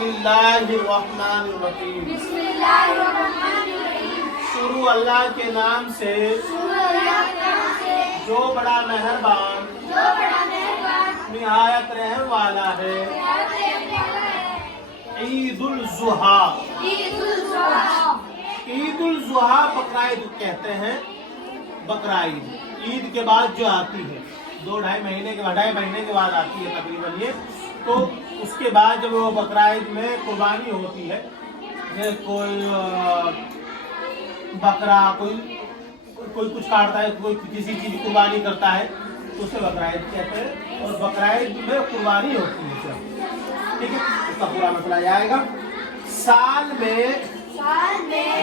बिस्मिल्लाहिर्रहमानिर्रहीम। शुरू अल्लाह के नाम से जो बड़ा मेहरबान निहायत रहम वाला है। ईदुल ज़ुहा, ईदुल ज़ुहा बकरा ईद कहते हैं। बकरा ईद ईद के बाद जो आती है, 2-2.5 महीने के बाद आती है तकरीबन ये। तो उसके बाद जब वो बकरा ईद में कुर्बानी होती है, जैसे कोई बकरा कोई कुछ काटता है, कोई किसी चीज की कुर्बानी करता है, तो उसे बकरा ईद कहते हैं। और बकरा ईद में कुर्बानी होती है, ठीक है। उसका पूरा मसला आएगा। साल में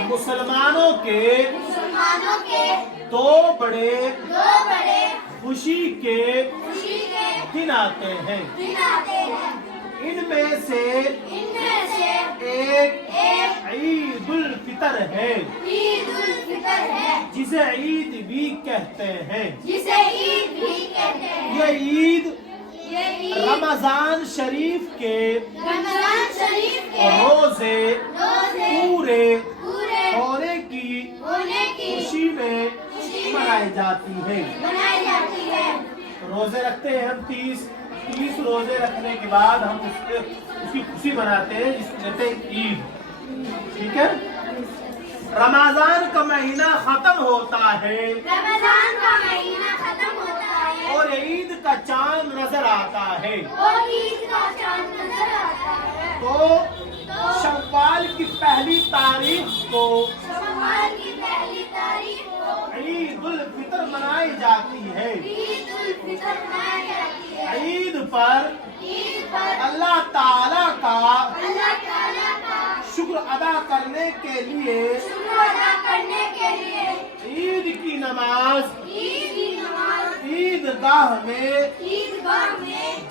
मुसलमानों के दो बड़े खुशी के दिन आते हैं। इनमें से एक ईदुल फितर है, जिसे ईद भी कहते हैं। ये ईद रमजान शरीफ के रोजे पूरे होने की खुशी में मनाई जाती है। रोजे रखते हैं हम 30 रोजे रखने के बाद हम उसकी खुशी मनाते हैं, जिसको कहते हैं ईद, ठीक है। रमजान का महीना खत्म होता है और ईद का चांद नजर आता है। तो शव्वाल की पहली तारीख को ईदुल फितर मनाई जाती है। ईद पर अल्लाह ताला का शुक्र अदा करने के लिए ईद की नमाज ईदगाह में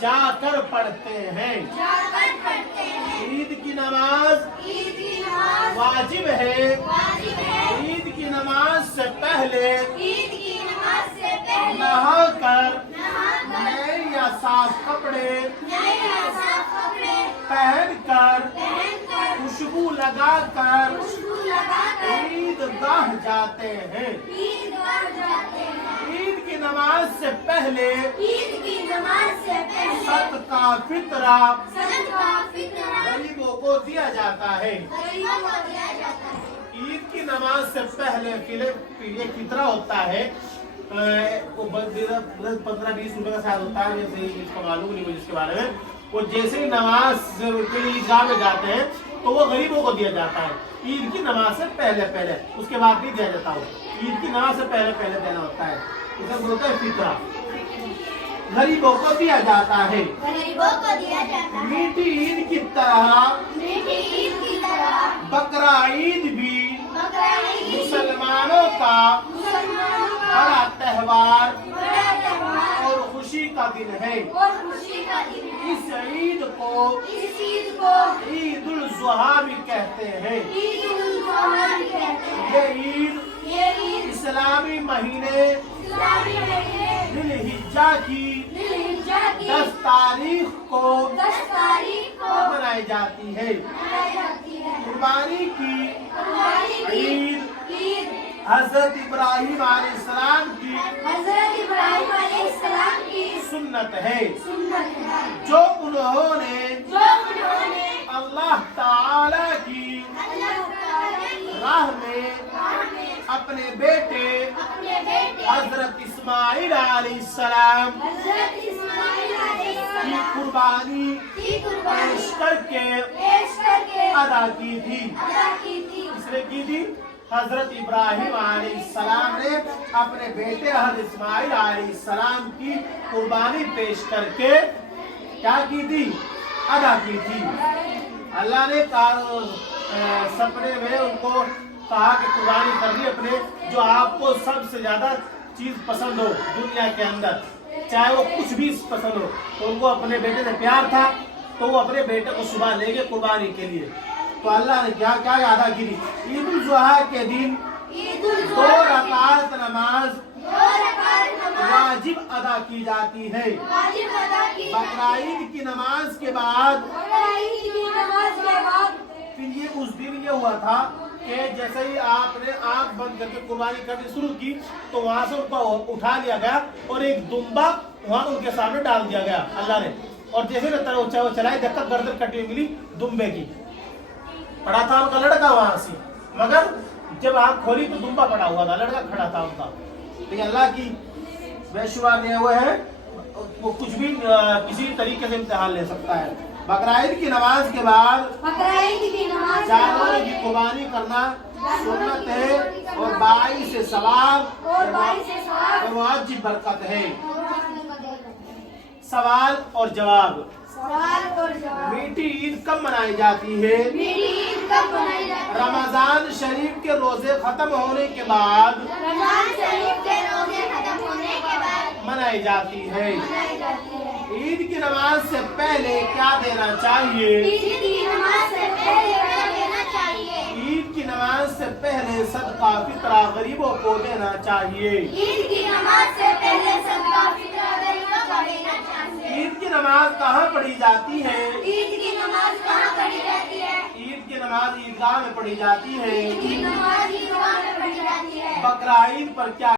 जाकर पढ़ते हैं। ईद की नमाज वाजिब है। ईद की नमाज से पहले नहाकर नए या साफ कपड़े पहनकर खुशबू लगाकर ईदगाह जाते हैं। ईद की नमाज से पहले सदका फितरा गरीबों को दिया जाता है। ईद की नमाज से पहले ये फितरा होता है, वो 15-20 रुपए का शायद होता है, जैसे इसको मालूम नहीं मुझे इसके बारे में। वो जैसे ही नमाज के लिए ईदगाह में जाते हैं तो वो गरीबों को दिया जाता है। ईद की नमाज से पहले, उसके बाद नहीं दिया जाता। वो ईद की नमाज से पहले देना होता है, इसे बोलते हैं फितरा। गरीबों को दिया जाता है। मीठी ईद की तरह बकरा ईद भी मुसलमानों का बड़ा त्योहार और खुशी का दिन है। इस ईद को ईदुल ज़ुहा भी कहते हैं। ये ईद इस्लामी महीने ज़िलहिज्जा की 10 तारीख को मनाई जाती है। कुर्बानी की ईद हजरत इब्राहिम अलैहिस्सलाम की सुन्नत है, जो उन्होंने अल्लाह ताला की राह में अपने बेटे हजरत इस्माइल अलैहिस्सलाम की कुर्बानी पेश करके अदा की थी। इसने की थी हजरत इब्राहिम अलैहिस्सलाम ने अपने बेटे हजरत इस्माइल अलैहिस्सलाम की कुर्बानी पेश करके क्या की थी? अदा की थी। अल्लाह ने सपने में उनको कहा कि कुर्बानी करनी अपने, जो आपको सबसे ज्यादा चीज पसंद हो दुनिया के अंदर, चाहे वो कुछ भी पसंद हो। तो उनको अपने बेटे से प्यार था, तो वो अपने बेटे को सुबह ले गए कुर्बानी के लिए। तो अल्लाह ने क्या क्या अदा की? ईदुल ज़ुहा के दिन 2 रकात नमाज वाजिब अदा की जाती है। बकरा ईद की नमाज के बाद हुआ था कि जैसे ही आपने आंख बंद करके कुर्बानी करनी शुरू की तो वहां से उनको उठा लिया गया और एक दुम्बा वहां उनके सामने डाल दिया गया अल्लाह ने। और जैसे वो चलाई देखकर गर्दन कटी हुई मिली दुम्बे की। पड़ा था उनका लड़का वहां से, मगर जब आंख खोली तो दुम्बा पड़ा हुआ था, लड़का खड़ा था उनका। तो अल्लाह की बेशुमार ने वो है, वो कुछ भी किसी तरीके से इम्तिहान ले सकता है। बकरीद की नमाज के बाद जानवरों की कुर्बानी करना सुन्नत है और 22 सवाब और वाजिब बरकत है। सवाल और जवाब। मीठी ईद कब मनाई जाती है? रमजान शरीफ के रोजे खत्म होने के बाद मनाई जाती है। ईद की नमाज से पहले क्या देना चाहिए? ईद की नमाज से पहले सदका फितरा गरीबों को देना चाहिए। ईद की नमाज कहाँ पढ़ी जाती है? ईद की नमाज ईदगाह में पढ़ी जाती है। बकरा ईद पर क्या